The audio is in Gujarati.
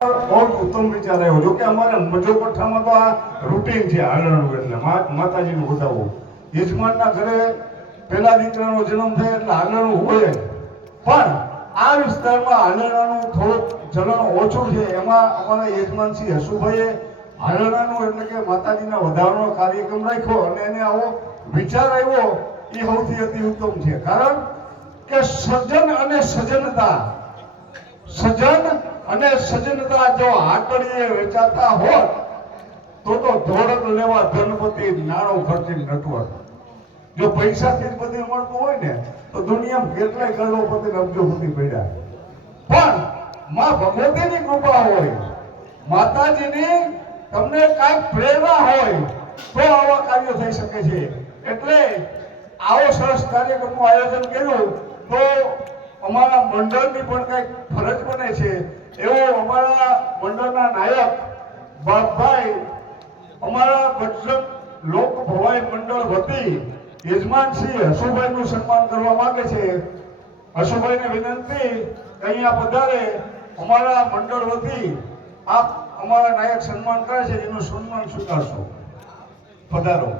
બહુ જ ઉત્તમ વિચાર આવ્યો. જો કે અમારે મજોપઠ્ઠામાં તો આ રૂટીન છે હાલવાનું, એટલે માતાજીનું વધાવવું. યજમાનના ઘરે પહેલા દીકરાનો જન્મ થાય એટલે હાલવાનું હોય જ. પણ આ વિસ્તારમાં હાલણાનું થોડુંક ચલણ ઓછું છે. એમાં અમારા યજમાન શ્રી હસુભાઈએ હાલણાનું એટલે કે માતાજીના વધારવાનો કાર્યક્રમ રાખ્યો અને એને આવો વિચાર આવ્યો. એ સૌથી અતિ ઉત્તમ છે. કારણ કે સજ્જન અને સજ્જનતા, સજ્જન અને સજ્જનતા જો હાકડીએ વેચાતા હોત તો ધોળક લેવા ધનપતિ નાણું ખર્ચી નટવત. જો પૈસાથી જ બધું મળતું હોય ને તો દુનિયામાં કેટલાય કરોડપતિ અબજોપતિ પડ્યા. પણ માં ભગવતીની કૃપા હોય, માતાજીની તમને કાંઈક પ્રેરણા હોય તો આવા કાર્યો થઈ શકે છે. એટલે આવો સરસ કાર્યક્રમનું આયોજન કર્યું તો અમારા મંડળની પણ કંઈક ફરજ બને છે. એવો અમારા મંડળના નાયક બાપભાઈ અમારા બજરંગ લોક ભવાઈ મંડળ વતી યજમાન શ્રી હસુભાઈનું સન્માન કરવા માંગે છે. હસુભાઈને વિનંતી અહીંયા પધારે. અમારા મંડળ વતી આપ અમારા નાયક સન્માન કરે છે, એનું સન્માન સ્વીકારશો. પધારો.